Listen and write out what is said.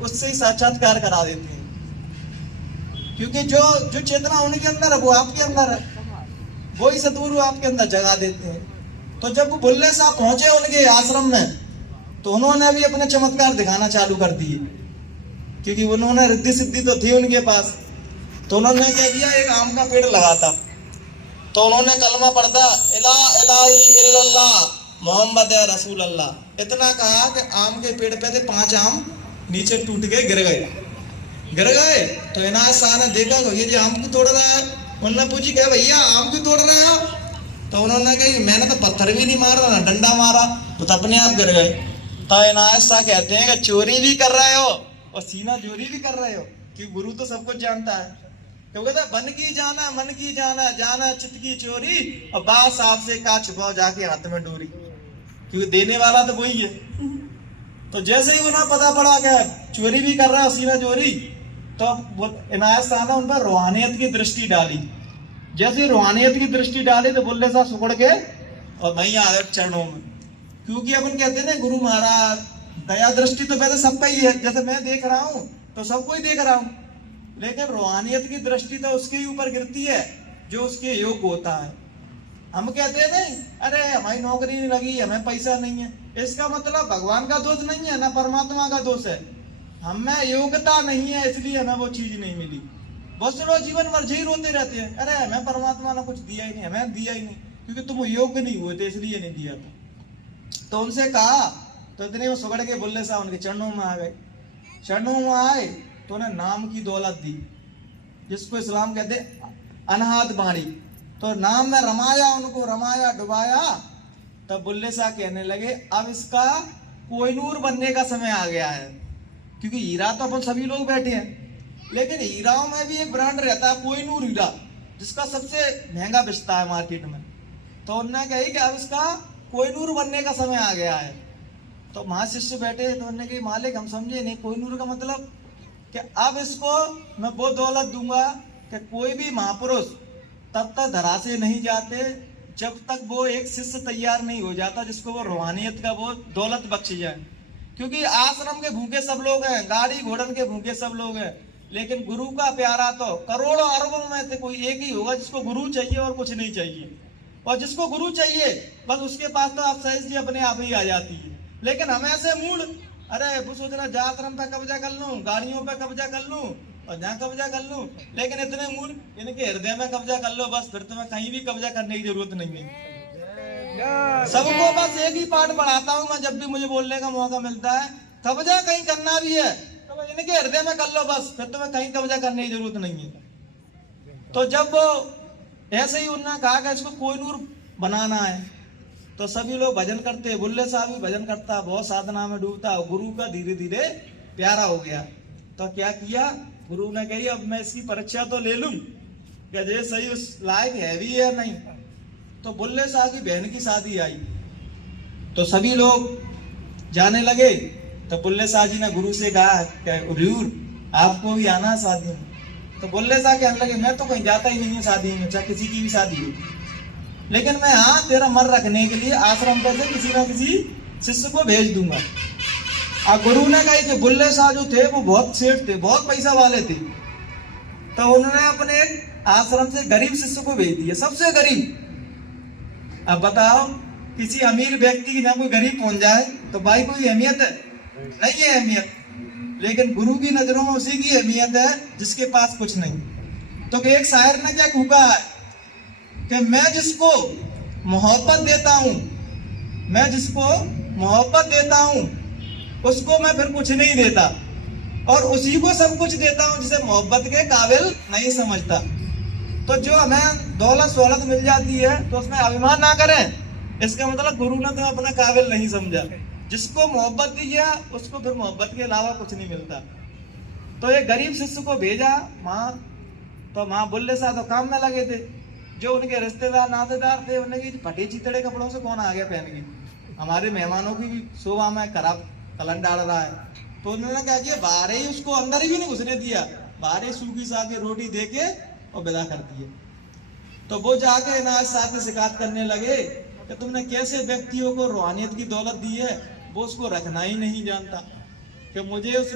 उससे ही साक्षात्कार करा देते हैं, क्योंकि जो जो चेतना उनके अंदर है वो आपके अंदर है, वही सद्गुरु आपके अंदर जगा देते हैं। तो जब वो बुल्ले साहब पहुंचे उनके आश्रम में, तो उन्होंने भी अपने चमत्कार दिखाना चालू कर दिए, क्योंकि उन्होंने रिद्धि सिद्धि तो थी उनके पास। तो उन्होंने क्या किया, एक आम का पेड़ लगाता, तो उन्होंने कलमा पढ़ता, इला इलाही इल्लल्लाह मोहम्मद रसूल अल्लाह, इतना कहा कि आम के पेड़ पे थे 5 आम नीचे टूट के गिर गए। तो इनायत शाह ने देखा ये जो आम क्यों तोड़ रहा है, उन्होंने पूछी क्या भैया आम क्यों तोड़ रहे हो? तो उन्होंने कहा मैंने तो पत्थर भी नहीं मारा ना डंडा मारा, तो अपने आप गिर गए। तो इनायत शाह कहते हैं कि चोरी भी कर रहे हो और सीना चोरी भी कर रहे हो, क्योंकि गुरु तो सब कुछ जानता है। क्योंकि बन की जाना मन की जाना, जाना चित की चोरी, और बात साहब से का छुपाओ जाके हाथ में डोरी, क्योंकि देने वाला तो वही है। तो जैसे ही उन्हें पता पड़ा कि चोरी भी कर रहा है सीना चोरी, तो इनायत शाह ने उन पर रूहानियत की दृष्टि डाली। जैसे रूहानियत की दृष्टि डाली तो बुल्ले साहब सुकड़ के और वहीं आ गए चरणों में, क्योंकि अपन कहते हैं ना गुरु महाराज दया दृष्टि तो पहले सबका ही है, जैसे मैं देख रहा हूं तो सबको ही देख रहा हूं, लेकिन रूहानियत की दृष्टि तो उसके ही ऊपर गिरती है जो उसके योग्य होता है। हम कहते हैं नहीं, अरे हमारी नौकरी नहीं लगी, हमें पैसा नहीं है, इसका मतलब भगवान का दोष नहीं है ना परमात्मा का दोष है, हमें योग्यता नहीं है इसलिए हमें वो चीज नहीं मिली। बहुत से लोग जीवन भर यही रोते रहते हैं, अरे हमें परमात्मा ने कुछ दिया ही नहीं, हमें दिया ही नहीं, क्योंकि तुम योग्य नहीं हुए थे इसलिए नहीं दिया था। तो उनसे कहा, तो इतने वो सुगड़ के बुल्ले साहब उनके चरणों में आ गए। चरणों में आए तो उन्हें नाम की दौलत दी, जिसको इस्लाम कहते अनहाद बाणी। तो नाम में रमाया, उनको रमाया डुबाया। तब बुल्ले साहब कहने लगे अब इसका कोहिनूर बनने का समय आ गया है, क्योंकि हीरा तो अपन सभी लोग बैठे हैं, लेकिन हीराओं में भी एक ब्रांड रहता है कोहिनूर हीरा, जिसका सबसे महंगा बिकता है मार्केट में। तो उन्होंने कही कि अब इसका कोहिनूर बनने का समय आ गया है। तो महाशिष्य बैठे, तो उन्होंने कही मालिक हम समझे नहीं, कोहिनूर का मतलब कि अब इसको मैं वो दौलत दूंगा कि कोई भी महापुरुष तब तक धरा से नहीं जाते जब तक वो एक शिष्य तैयार नहीं हो जाता जिसको वो रूहानियत का वो दौलत बख्श जाए। क्योंकि आश्रम के भूखे सब लोग हैं, गाड़ी घोड़न के भूखे सब लोग हैं, लेकिन गुरु का प्यारा तो करोड़ों अरबों में से कोई एक ही होगा जिसको गुरु चाहिए और कुछ नहीं चाहिए। और जिसको गुरु चाहिए बस उसके पास तो आप सही अपने आप ही आ जाती है। लेकिन हम ऐसे मूड, अरे वो सोच रहा जातरम पे कब्जा कर लूं, गाड़ियों पे कब्जा कर लूं और जहाँ कब्जा कर लूं, लेकिन इतने मूड इनके हृदय में कब्जा कर लो, बस फिर तुम्हें कहीं भी कब्जा करने की जरूरत नहीं है। सबको बस एक ही पाठ पढ़ाता हूं मैं, जब भी मुझे बोलने का मौका मिलता है, कब्जा कहीं करना भी है तो इनके हृदय में कर लो, बस फिर तुम्हें कहीं कब्जा करने की जरूरत नहीं है। तो जब वो ऐसे ही उन्होंने कहा कि इसको कोहिनूर बनाना है, तो सभी लोग भजन करते, बुल्ले साहब भी भजन करता, बहुत साधना में डूबता, गुरु का धीरे धीरे प्यारा हो गया। तो क्या किया, गुरु ने कही अब मैं इसकी परीक्षा तो ले लूं कि ये सही उस लायक है भी या नहीं। तो बुल्ले साहब की बहन की शादी आई, तो सभी लोग जाने लगे। तो बुल्ले साहब जी ने गुरु से कहा कि हुजूर आपको भी आना है शादी में। तो बुल्ले साहब कहने लगे मैं तो कहीं जाता ही नहीं हूँ शादी में, चाहे किसी की भी शादी हो, लेकिन मैं हाँ तेरा मन रखने के लिए आश्रम पर से किसी ना किसी शिष्य को भेज दूंगा। और गुरु ने कहा कि बुल्ले साहब जो थे वो बहुत सेठ थे, बहुत पैसा वाले थे, तो उन्होंने अपने आश्रम से गरीब शिष्य को भेज दिया, सबसे गरीब। अब बताओ किसी अमीर व्यक्ति की ना कोई गरीब पहुंच जाए तो भाई कोई अहमियत है? नहीं है अहमियत, लेकिन गुरु की नजरों में उसी की अहमियत है जिसके पास कुछ नहीं। तो एक शायर ने क्या कहा है कि मैं जिसको मोहब्बत देता हूं, मैं जिसको मोहब्बत देता हूं उसको मैं फिर कुछ नहीं देता, और उसी को सब कुछ देता हूं जिसे मोहब्बत के काबिल नहीं समझता। तो जो हमें दौलत सोलत मिल जाती है तो उसमें अभिमान ना करें, इसका मतलब गुरु ने तो अपना काबिल नहीं समझा। जिसको मोहब्बत दी है उसको फिर मोहब्बत के अलावा कुछ नहीं मिलता। तो एक गरीब शिष्य को भेजा माँ, तो माँ बुल्ले साहब तो काम में लगे थे, जो उनके रिश्तेदार नातेदार थे उन्हें फटे चितड़े कपड़ों से कौन आ गया पहन के, हमारे मेहमानों की भी शोभा में खराब कलन डाल रहा है। तो उन्होंने क्या किया, बाहर ही उसको अंदर ही नहीं घुसने दिया, बाहर ही सूखी साखी रोटी दे के और विदा कर दिए। तो वो जाके इनायत साहब से शिकायत करने लगे कि तुमने कैसे व्यक्तियों को रूहानियत की दौलत दी है, वो उसको रखना ही नहीं जानता, कि मुझे उस